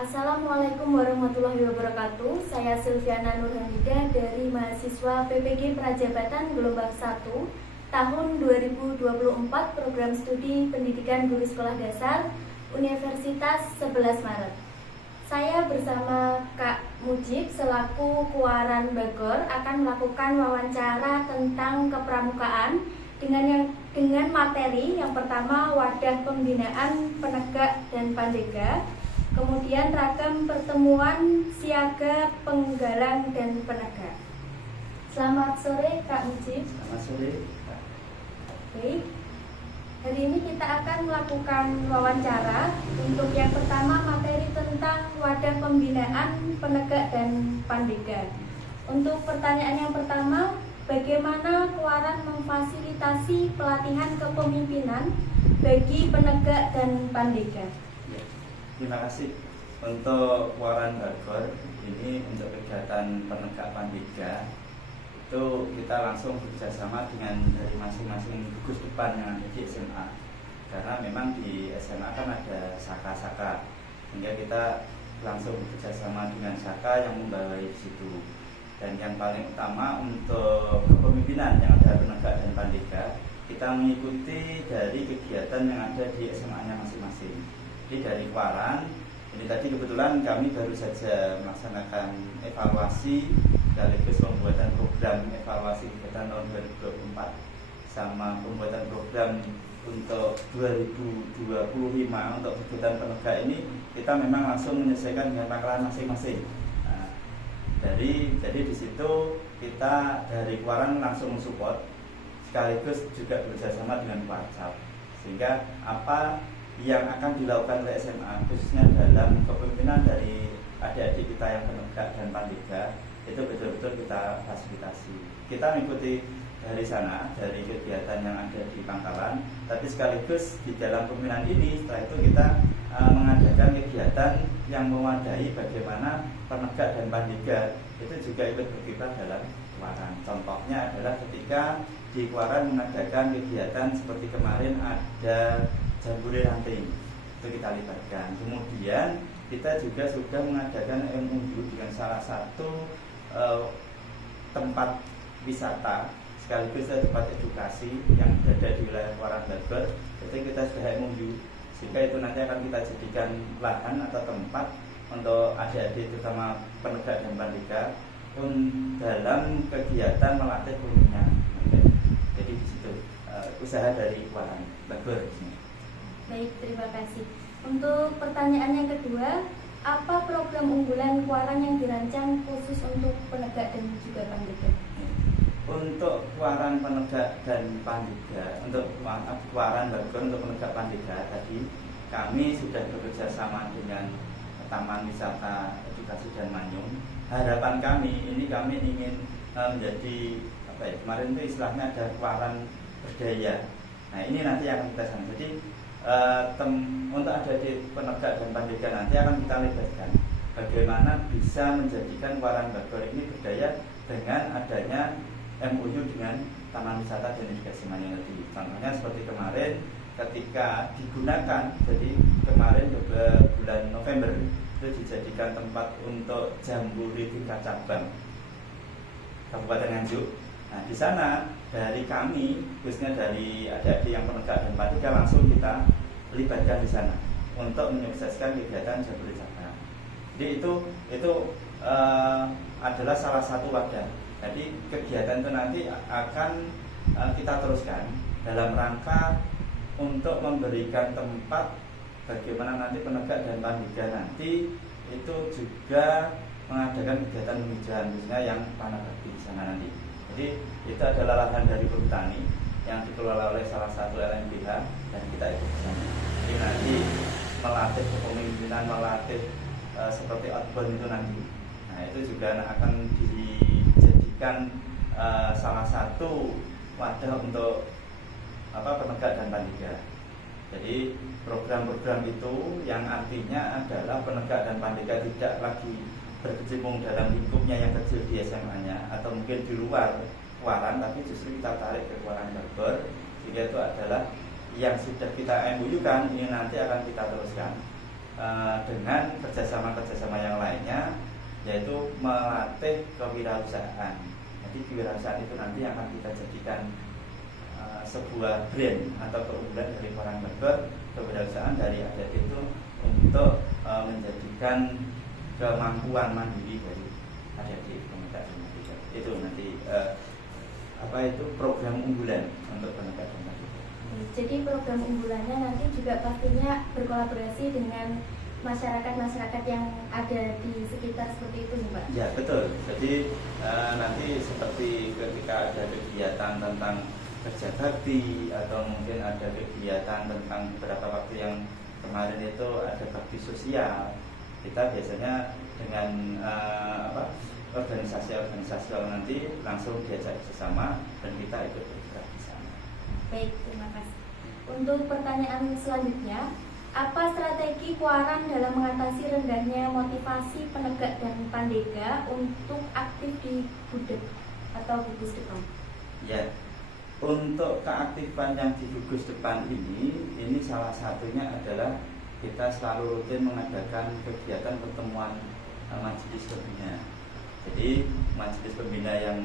Assalamualaikum warahmatullahi wabarakatuh. Saya Silviana Nurhamida dari mahasiswa PPG Prajabatan Gelombang 1 tahun 2024 Program Studi Pendidikan Guru Sekolah Dasar Universitas 11 Maret. Saya bersama Kak Mujib selaku Kuaran Bagor akan melakukan wawancara tentang kepramukaan dengan materi yang pertama wadah pembinaan penegak dan pandega. Kemudian ragam pertemuan siaga, penggalang, dan penegak. Selamat sore Kak Mujib. Selamat sore. Baik, hari ini kita akan melakukan wawancara. Untuk yang pertama materi tentang wadah pembinaan penegak dan pandega. Untuk pertanyaan yang pertama, bagaimana Kuaran memfasilitasi pelatihan kepemimpinan bagi penegak dan pandega? Terima kasih untuk Kuaran Bagor. Ini untuk kegiatan penegak pandega itu kita langsung bekerjasama dengan dari masing-masing gugus depan yang ada di SMA, karena memang di SMA kan ada saka-saka, sehingga kita langsung bekerjasama dengan saka yang membawai di situ. Dan yang paling utama untuk kepemimpinan yang ada penegak dan pandega, kita mengikuti dari kegiatan yang ada di SMA-nya masing-masing. Jadi dari Kuaran, ini tadi kebetulan kami baru saja melaksanakan evaluasi sekaligus pembuatan program evaluasi kegiatan tahun 2024 sama pembuatan program untuk 2025 untuk kegiatan penegak ini. Kita memang langsung menyelesaikan dengan pangkalan masing-masing. Nah, jadi di situ kita dari Kuaran langsung mensupport sekaligus juga bekerjasama dengan WhatsApp, sehingga apa yang akan dilakukan oleh SMA khususnya dalam kepemimpinan dari adik-adik kita yang penegak dan pandega itu betul-betul kita fasilitasi. Kita mengikuti dari sana, dari kegiatan yang ada di pangkalan, tapi sekaligus di dalam pembinaan ini setelah itu kita mengadakan kegiatan yang mewadahi bagaimana penegak dan pandega itu juga ikut berkiprah dalam Kuaran. Contohnya adalah ketika di Kuaran mengadakan kegiatan seperti kemarin ada jambore ranting, itu kita libatkan. Kemudian kita juga sudah mengadakan MOU dengan salah satu tempat wisata sekaligus tempat edukasi yang berada di wilayah Kuaran Bagor. Itu kita sudah MOU, sehingga itu nanti akan kita jadikan lahan atau tempat untuk adik-adik terutama penegak dan pandega dalam kegiatan melatih pembinaan. Jadi di situ usaha dari Kuaran Bagor. Baik, terima kasih. Untuk pertanyaan yang kedua, apa program unggulan Kuaran yang dirancang khusus untuk penegak dan juga pandega? Untuk Kuaran penegak dan pandega, untuk Kuaran Bagor untuk penegak pandega tadi kami sudah bekerja sama dengan Taman Wisata Edukasi dan Manyung. Harapan kami ini kami ingin menjadi apa ya, kemarin itu istilahnya ada Kuaran berdaya. Nah ini nanti akan kita sama. Jadi untuk adik-adik penegak dan pandega nanti akan kita libatkan bagaimana bisa menjadikan Kuaran Bagor ini berdaya dengan adanya MOU dengan Taman Wisata dan Edukasi Manyung tadi. Contohnya seperti kemarin ketika digunakan, jadi kemarin bulan November itu dijadikan tempat untuk jambore tingkat cabang Kabupaten Nganjuk. Nah di sana dari kami, khususnya dari adik-adik yang penegak dan pandega langsung kita libatkan di sana untuk menyukseskan kegiatan jambore cabang. Jadi itu adalah salah satu wadah. Jadi kegiatan itu nanti akan kita teruskan dalam rangka untuk memberikan tempat bagaimana nanti penegak dan pandega nanti itu juga mengadakan kegiatan pemijaan khususnya yang tanah bakti di sana nanti. Jadi itu adalah lahan dari perhutani yang dikelola oleh salah satu LMPH dan kita ikut di sana. Jadi nanti melatih kepemimpinan, melatih seperti outbound itu nanti. Nah itu juga akan dijadikan salah satu wadah untuk penegak dan pandega. Jadi program-program itu yang artinya adalah penegak dan pandega tidak lagi berkecimpung dalam lingkupnya yang kecil di SMA-nya atau mungkin di luar Kuaran, tapi justru kita tarik ke Kuaran Bagor, sehingga itu adalah yang sudah kita MOU-kan ini nanti akan kita teruskan dengan kerjasama yang lainnya, yaitu melatih kewirausahaan. Jadi kewirausahaan itu nanti akan kita jadikan sebuah brand atau keunggulan dari Kuaran Bogor. Kewirausahaan dari adik itu untuk menjadikan kemampuan mandiri dari adik-adik penegak dan pendidik. Itu nanti itu program unggulan untuk penegak dan pendidik. Jadi program unggulannya nanti juga pastinya berkolaborasi dengan masyarakat-masyarakat yang ada di sekitar seperti itu, Mbak? Ya, betul. Jadi nanti seperti ketika ada kegiatan tentang kerja bakti atau mungkin ada kegiatan tentang beberapa waktu yang kemarin itu ada bakti sosial, kita biasanya dengan organisasi nanti langsung diajak bersama dan kita ikut bergerak di sana. Baik, terima kasih. Untuk pertanyaan selanjutnya, apa strategi Kuaran dalam mengatasi rendahnya motivasi penegak dan pandega untuk aktif di Gudeg atau gugus depan? Ya, untuk keaktifan yang di gugus depan ini salah satunya adalah kita selalu rutin mengadakan kegiatan pertemuan majelis pembina. Jadi majelis pembina yang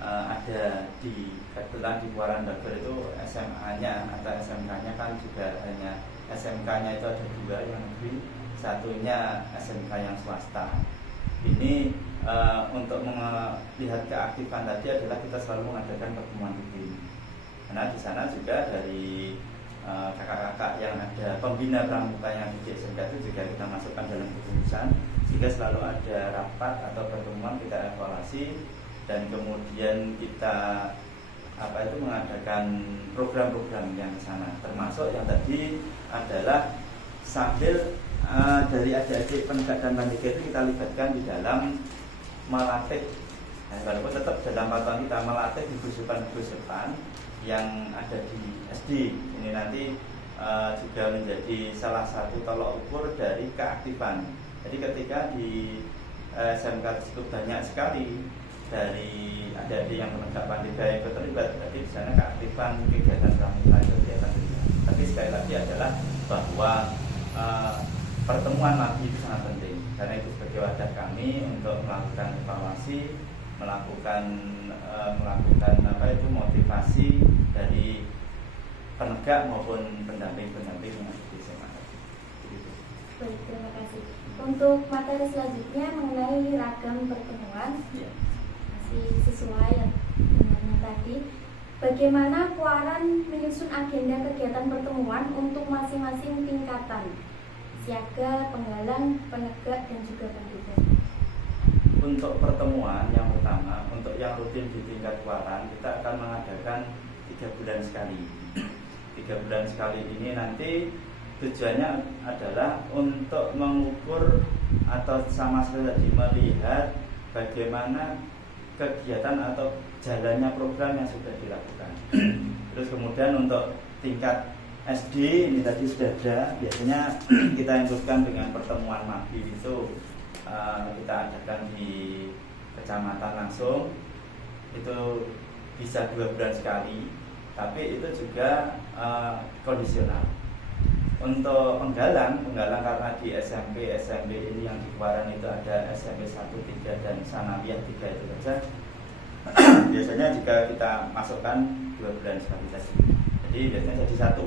ada di kebetulan di Kuaran Bogor itu SMA-nya atau SMK-nya kan juga hanya SMK-nya itu ada 2 yang negeri, satunya SMK yang swasta. Ini untuk melihat keaktifan tadi adalah kita selalu mengadakan pertemuan rutin. Karena di sana juga dari kakak-kakak yang ada pembina pramuka yang di SMK itu juga kita masukkan dalam kepengurusan, sehingga selalu ada rapat atau pertemuan, kita evaluasi dan kemudian kita mengadakan program-program yang di sana, termasuk yang tadi adalah sambil dari adik-adik penegak dan pandega itu kita libatkan di dalam melatih, walaupun tetap dalam pantauan kita melatih di gugus depan yang ada di SD ini nanti juga menjadi salah satu tolok ukur dari keaktifan. Jadi ketika di SMK tersebut banyak sekali dari adik-adik yang penegak pandega yang terlibat, jadi di sana keaktifan kegiatan pramuka itu kegiatan terlibat. Tapi sekali lagi adalah bahwa pertemuan lagi itu sangat penting, karena itu sebagai wadah kami untuk melakukan evaluasi, melakukan motivasi dari penegak maupun pendamping-pendamping yang ada di SMA. Baik, terima kasih. Untuk materi selanjutnya mengenai ragam pertemuan, Ya. masih sesuai dengan tadi. Bagaimana Kuaran menyusun agenda kegiatan pertemuan untuk masing-masing tingkatan, siaga, penggalang, penegak, dan juga pandega? Untuk pertemuan yang pertama, untuk yang rutin di tingkat Kuaran, kita akan mengadakan 3 bulan sekali. 3 bulan sekali ini nanti tujuannya adalah untuk mengukur atau sama sekali melihat bagaimana kegiatan atau jalannya program yang sudah dilakukan. Terus kemudian untuk tingkat SD ini tadi sudah ada, biasanya kita inputkan dengan pertemuan MABI itu kita adakan di kecamatan langsung, itu bisa 2 bulan sekali, tapi itu juga kondisional. Untuk penggalang karena di SMP ini yang di Kuaran itu ada SMP 1, 3 dan Sanawiyah 3 itu saja. Biasanya jika kita masukkan 2 bulan sekali saja, jadi biasanya jadi 1.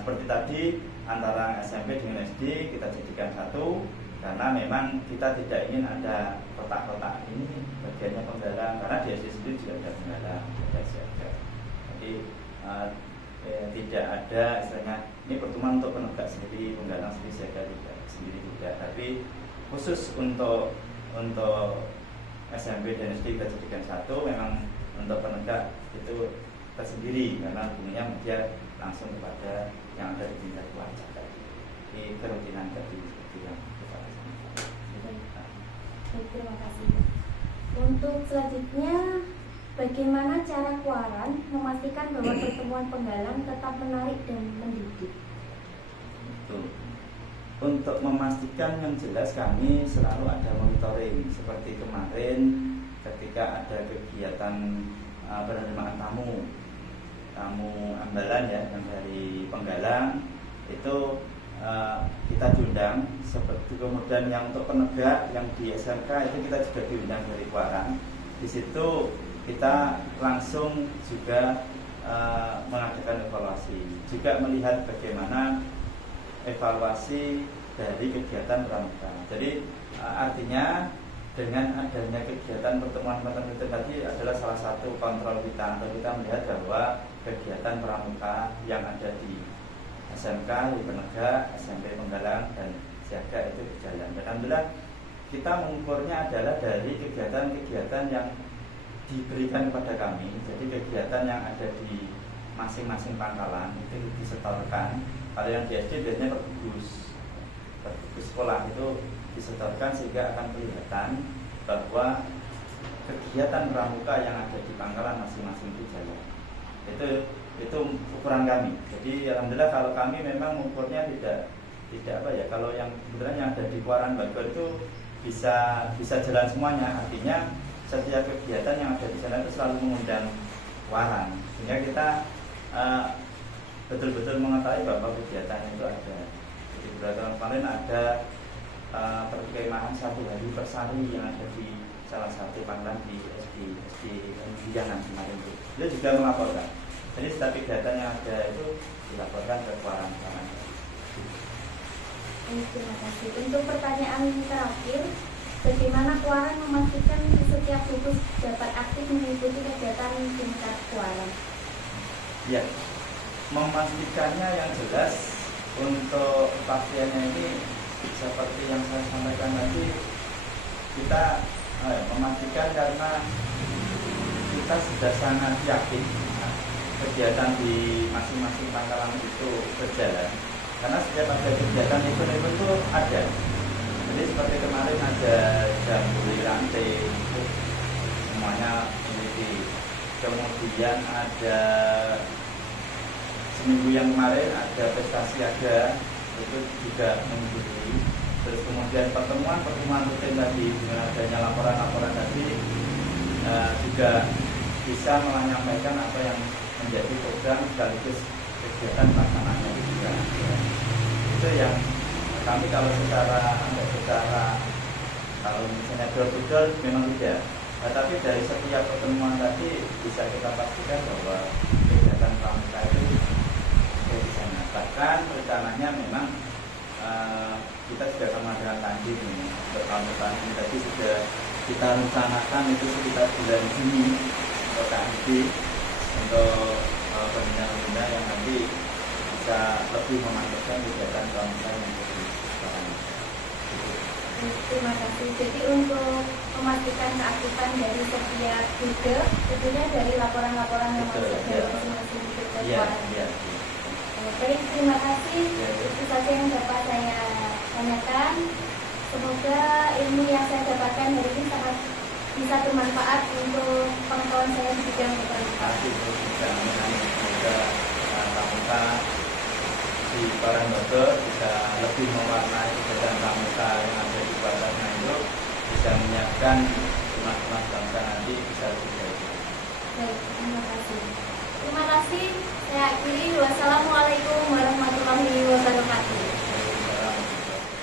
Seperti tadi antara SMP dengan SD kita jadikan 1, karena memang kita tidak ingin ada kotak-kotak ini bagiannya penggalang, karena di SD sendiri juga ada penggalang, ada siaga. Jadi tidak ada istilahnya ini pertemuan untuk penegak sendiri, penggalang sendiri, siaga tidak, tapi khusus untuk SMP dan SD kita jadikan 1. Memang untuk penegak itu tersendiri karena hubungannya dia langsung kepada yang ada di tingkat wajah tadi, di kerutinan tadi yang kita lakukan. Baik, terima kasih. Untuk selanjutnya, bagaimana cara Kuaran memastikan bahwa pertemuan penggalang tetap menarik dan mendidik? Untuk memastikan yang jelas kami selalu ada monitoring. Seperti kemarin ketika ada kegiatan penerimaan tamu ambalan ya yang dari penggalang, itu kita diundang. Seperti kemudian yang untuk penegak yang di SMK itu kita juga diundang dari Kuarang. Di situ kita langsung juga mengadakan evaluasi, juga melihat bagaimana evaluasi dari kegiatan pramuka. Jadi artinya dengan adanya kegiatan pertemuan-pertemuan itu tadi adalah salah satu kontrol kita, atau kita melihat bahwa kegiatan pramuka yang ada di SMK, di Penegak, SMP Penggalang, dan Siaga itu berjalan. Dan alhamdulillah kita mengukurnya adalah dari kegiatan-kegiatan yang diberikan kepada kami. Jadi kegiatan yang ada di masing-masing pangkalan itu disetorkan. Kalau yang di SD biasanya pergugus sekolah itu disetorkan, sehingga akan kelihatan bahwa kegiatan pramuka yang ada di pangkalan masing-masing itu jalan. Itu ukuran kami. Jadi alhamdulillah kalau kami memang mengukurnya tidak apa ya, kalau yang kebetulan yang ada di Kuarang Bagor itu bisa jalan semuanya. Artinya setiap kegiatan yang ada di sana itu selalu mengundang Kuarang, sehingga kita betul-betul mengetahui bahwa kegiatan itu ada. Jadi beberapa tahun kemarin ada perkemahan 1 hari persari yang ada di salah satu pangkalan di SD Bijangan kemarin itu. Beliau juga melaporkan. Jadi setiap kegiatan yang ada itu dilaporkan ke Kuarang. Terima kasih. Untuk pertanyaan terakhir, bagaimana Kuarang memastikan setiap gugus dapat aktif mengikuti kegiatan tingkat Kuarang? Ya, memastikannya yang jelas untuk kepastiannya ini seperti yang saya sampaikan tadi, kita memastikan karena kita sudah sangat yakin kegiatan di masing-masing pangkalan itu berjalan. Karena setiap ada kegiatan event itu ada. Jadi seperti kemarin ada jambore rantai, semuanya memiliki. Kemudian ada seminggu yang kemarin ada pesta siaga, itu juga menghubungi. Terus kemudian pertemuan rutin tadi dengan adanya laporan-laporan tadi juga bisa menyampaikan apa yang menjadi program sekaligus kegiatan pelaksanaannya juga. Itu yang kami kalau kalau misalnya door memang tidak. Tapi dari setiap pertemuan tadi bisa kita pastikan bahwa kegiatan pramuka itu ada di sana. Bahkan rencananya memang kita sudah mengadakan tanding pramuka ini tadi sudah kita rencanakan itu sekitar bulan Juni untuk tanding untuk pembina-pembina yang nanti bisa lebih memantapkan kegiatan pramuka yang lebih sekarang. Terima kasih. Jadi untuk memastikan keaktifan dari setiap gugus, tentunya dari laporan-laporan yang masuk dari masing-masing gugus Kuarang. Baik, terima kasih. Itu saja yang dapat saya tanyakan. Semoga ilmu yang saya dapatkan hari ini sangat bisa bermanfaat untuk pengetahuan saya di bidang pramuka. Semoga pramuka di Kuarang Bagor bisa lebih mewarnai kegiatan pramuka yang ada di Kuarangnya itu, bisa menyiapkan umat-umat bangsa nanti bisa lebih baik. Baik, terima kasih. Terima kasih. Saya akhiri. Wassalamualaikum warahmatullahi wabarakatuh.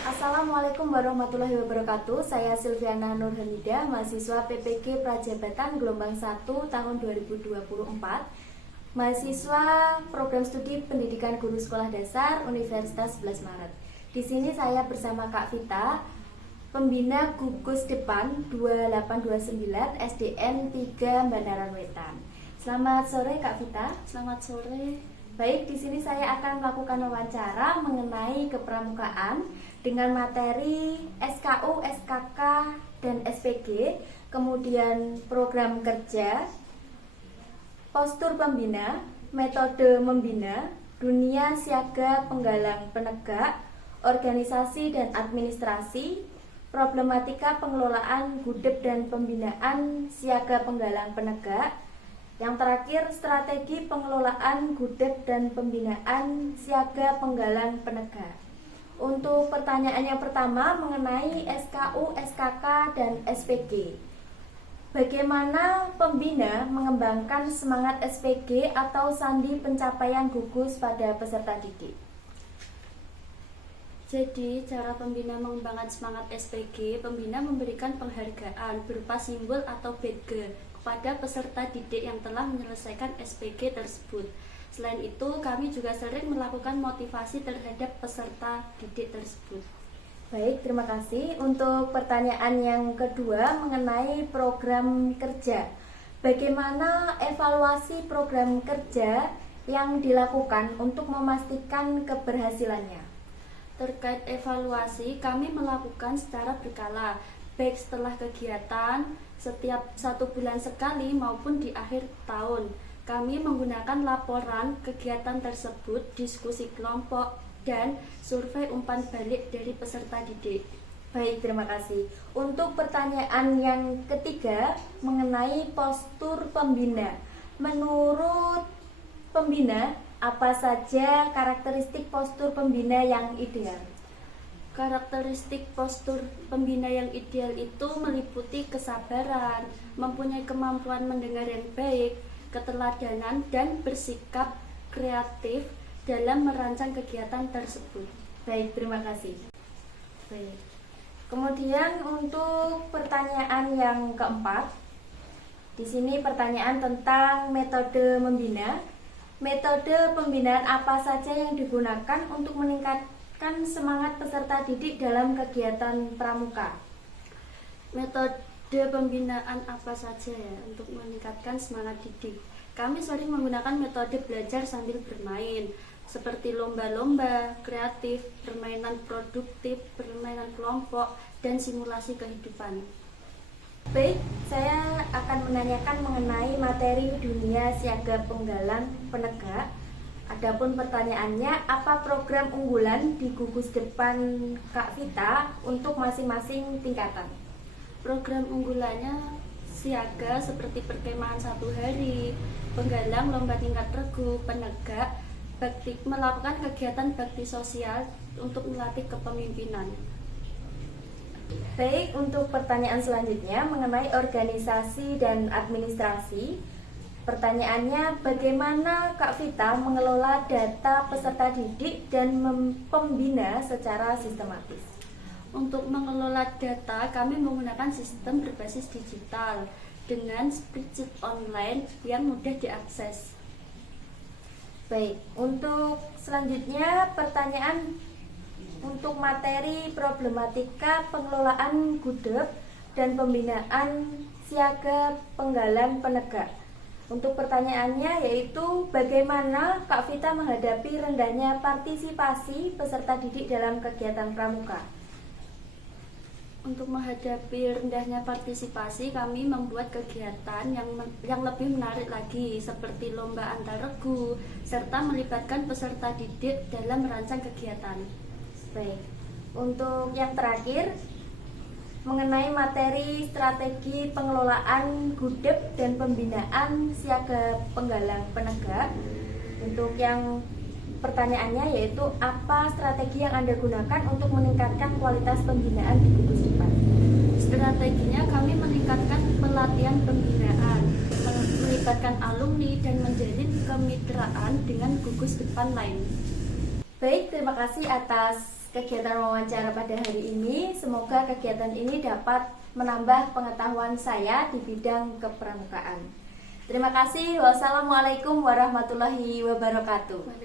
Assalamualaikum warahmatullahi wabarakatuh. Saya Silviana Nurhamidah, mahasiswa PPG Prajabatan gelombang 1 tahun 2024. Mahasiswa Program Studi Pendidikan Guru Sekolah Dasar Universitas 11 Maret. Di sini saya bersama Kak Vita, pembina gugus depan 2829 SDN 3 Bandaran Wetan. Selamat sore Kak Vita. Selamat sore. Baik, di sini saya akan melakukan wawancara mengenai kepramukaan dengan materi SKU, SKK, dan SPG, kemudian program kerja, postur pembina, metode membina, dunia siaga penggalang penegak, organisasi dan administrasi, problematika pengelolaan gudeg dan pembinaan siaga penggalang penegak. Yang terakhir, strategi pengelolaan gudeg dan pembinaan siaga penggalang penegak. Untuk pertanyaan yang pertama mengenai SKU, SKK, dan SPG. Bagaimana pembina mengembangkan semangat SPG atau sandi pencapaian gugus pada peserta didik? Jadi, cara pembina mengembangkan semangat SPG, pembina memberikan penghargaan berupa simbol atau badge kepada peserta didik yang telah menyelesaikan SPG tersebut. Selain itu, kami juga sering melakukan motivasi terhadap peserta didik tersebut. Baik, terima kasih. Untuk pertanyaan yang kedua mengenai program kerja. Bagaimana evaluasi program kerja yang dilakukan untuk memastikan keberhasilannya? Terkait evaluasi, kami melakukan secara berkala, baik setelah kegiatan, setiap 1 bulan sekali maupun di akhir tahun. Kami menggunakan laporan kegiatan tersebut, diskusi kelompok, dan survei umpan balik dari peserta didik. Baik, terima kasih. Untuk pertanyaan yang ketiga mengenai postur pembina. Menurut pembina, apa saja karakteristik postur pembina yang ideal? Karakteristik postur pembina yang ideal itu meliputi kesabaran, mempunyai kemampuan mendengar yang baik, keteladanan, dan bersikap kreatif dalam merancang kegiatan tersebut. Baik, terima kasih. Baik. Kemudian untuk pertanyaan yang keempat, di sini pertanyaan tentang metode membina. Metode pembinaan apa saja yang digunakan untuk meningkatkan semangat peserta didik dalam kegiatan pramuka? Metode pembinaan apa saja ya untuk meningkatkan semangat didik? Kami sering menggunakan metode belajar sambil bermain, seperti lomba-lomba kreatif, permainan produktif, permainan kelompok, dan simulasi kehidupan. Baik, saya akan menanyakan mengenai materi dunia siaga penggalang penegak. Adapun pertanyaannya, apa program unggulan di gugus depan Kak Vita untuk masing-masing tingkatan? Program unggulannya siaga seperti perkemahan 1 hari, penggalang lomba tingkat regu, penegak, melakukan kegiatan bakti sosial untuk melatih kepemimpinan. Baik, untuk pertanyaan selanjutnya mengenai organisasi dan administrasi. Pertanyaannya, bagaimana Kak Vita mengelola data peserta didik dan pembina secara sistematis? Untuk mengelola data, kami menggunakan sistem berbasis digital dengan spreadsheet online yang mudah diakses. Baik, untuk selanjutnya pertanyaan untuk materi problematika pengelolaan gudeg dan pembinaan siaga penggalang penegak. Untuk pertanyaannya yaitu bagaimana Kak Vita menghadapi rendahnya partisipasi peserta didik dalam kegiatan pramuka? Untuk menghadapi rendahnya partisipasi, kami membuat kegiatan yang lebih menarik lagi, seperti lomba antar regu, serta melibatkan peserta didik dalam merancang kegiatan. Baik, untuk yang terakhir mengenai materi strategi pengelolaan gudeg dan pembinaan siaga penggalang penegak. Untuk yang pertanyaannya yaitu apa strategi yang Anda gunakan untuk meningkatkan kualitas pembinaan di gugus depan? Strateginya kami meningkatkan pelatihan pembinaan, melibatkan alumni, dan menjalin kemitraan dengan gugus depan lain. Baik, terima kasih atas kegiatan wawancara pada hari ini. Semoga kegiatan ini dapat menambah pengetahuan saya di bidang kepramukaan. Terima kasih. Wassalamualaikum warahmatullahi wabarakatuh.